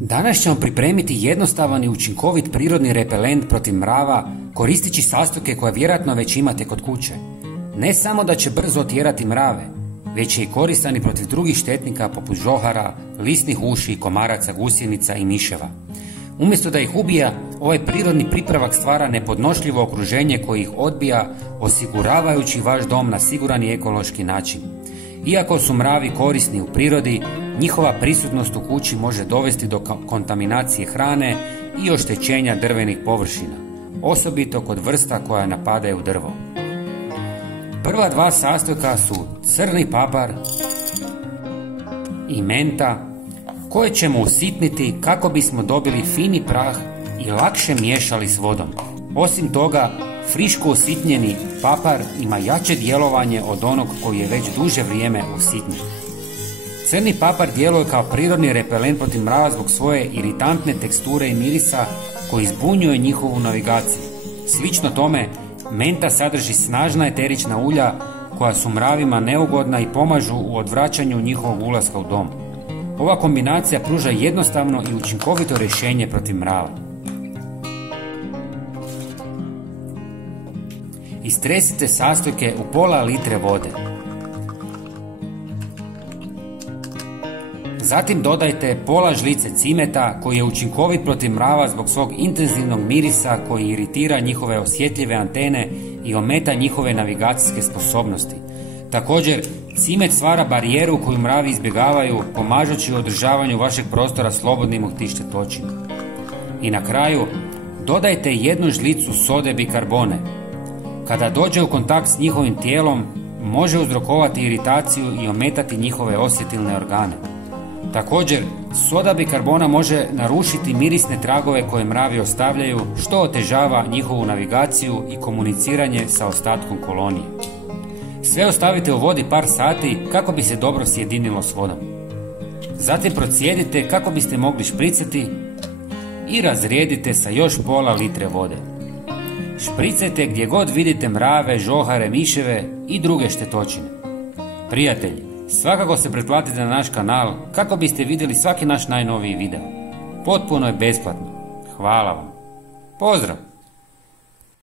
Danas ćemo pripremiti jednostavan i učinkovit prirodni repelent protiv mrava koristeći sastojke koje vjerojatno već imate kod kuće. Ne samo da će brzo otjerati mrave, već je i koristan i protiv drugih štetnika poput žohara, lisnih uši, komaraca, gusjenica i miševa. Umjesto da ih ubija, ovaj prirodni pripravak stvara nepodnošljivo okruženje koje ih odbija, osiguravajući vaš dom na siguran i ekološki način. Iako su mravi korisni u prirodi, njihova prisutnost u kući može dovesti do kontaminacije hrane i oštećenja drvenih površina, osobito kod vrsta koja napadaju drvo. Prva dva sastojka su crni papar i menta, koje ćemo usitniti kako bismo dobili fini prah i lakše miješali s vodom. Osim toga, friško usitnjeni papar ima jače djelovanje od onog koji je već duže vrijeme usitnjen. Crni papar djeluje kao prirodni repelent protiv mrava zbog svoje iritantne teksture i mirisa koji zbunjuje njihovu navigaciju. Slično tome, menta sadrži snažna eterična ulja koja su mravima neugodna i pomažu u odvraćanju njihovog ulaska u dom. Ova kombinacija pruža jednostavno i učinkovito rješenje protiv mrava. Istresite sastojke u pola litre vode. Zatim dodajte pola žlice cimeta koji je učinkovit protiv mrava zbog svog intenzivnog mirisa koji iritira njihove osjetljive antene i ometa njihove navigacijske sposobnosti. Također, cimet stvara barijeru koju mravi izbjegavaju, pomažući u održavanju vašeg prostora slobodnim od tih štetočina. I na kraju, dodajte jednu žlicu sode bikarbone. Kada dođe u kontakt s njihovim tijelom, može uzrokovati iritaciju i ometati njihove osjetilne organe. Također, soda bikarbona može narušiti mirisne tragove koje mravi ostavljaju, što otežava njihovu navigaciju i komuniciranje sa ostatkom kolonije. Sve ostavite u vodi par sati kako bi se dobro sjedinilo s vodom. Zatim procijedite kako biste mogli špricati i razrijedite sa još pola litre vode. Špricajte gdje god vidite mrave, žohare, miševe i druge štetočine. Prijatelji, svakako se pretplatite na naš kanal kako biste vidjeli svaki naš najnoviji video. Potpuno je besplatno. Hvala vam. Pozdrav!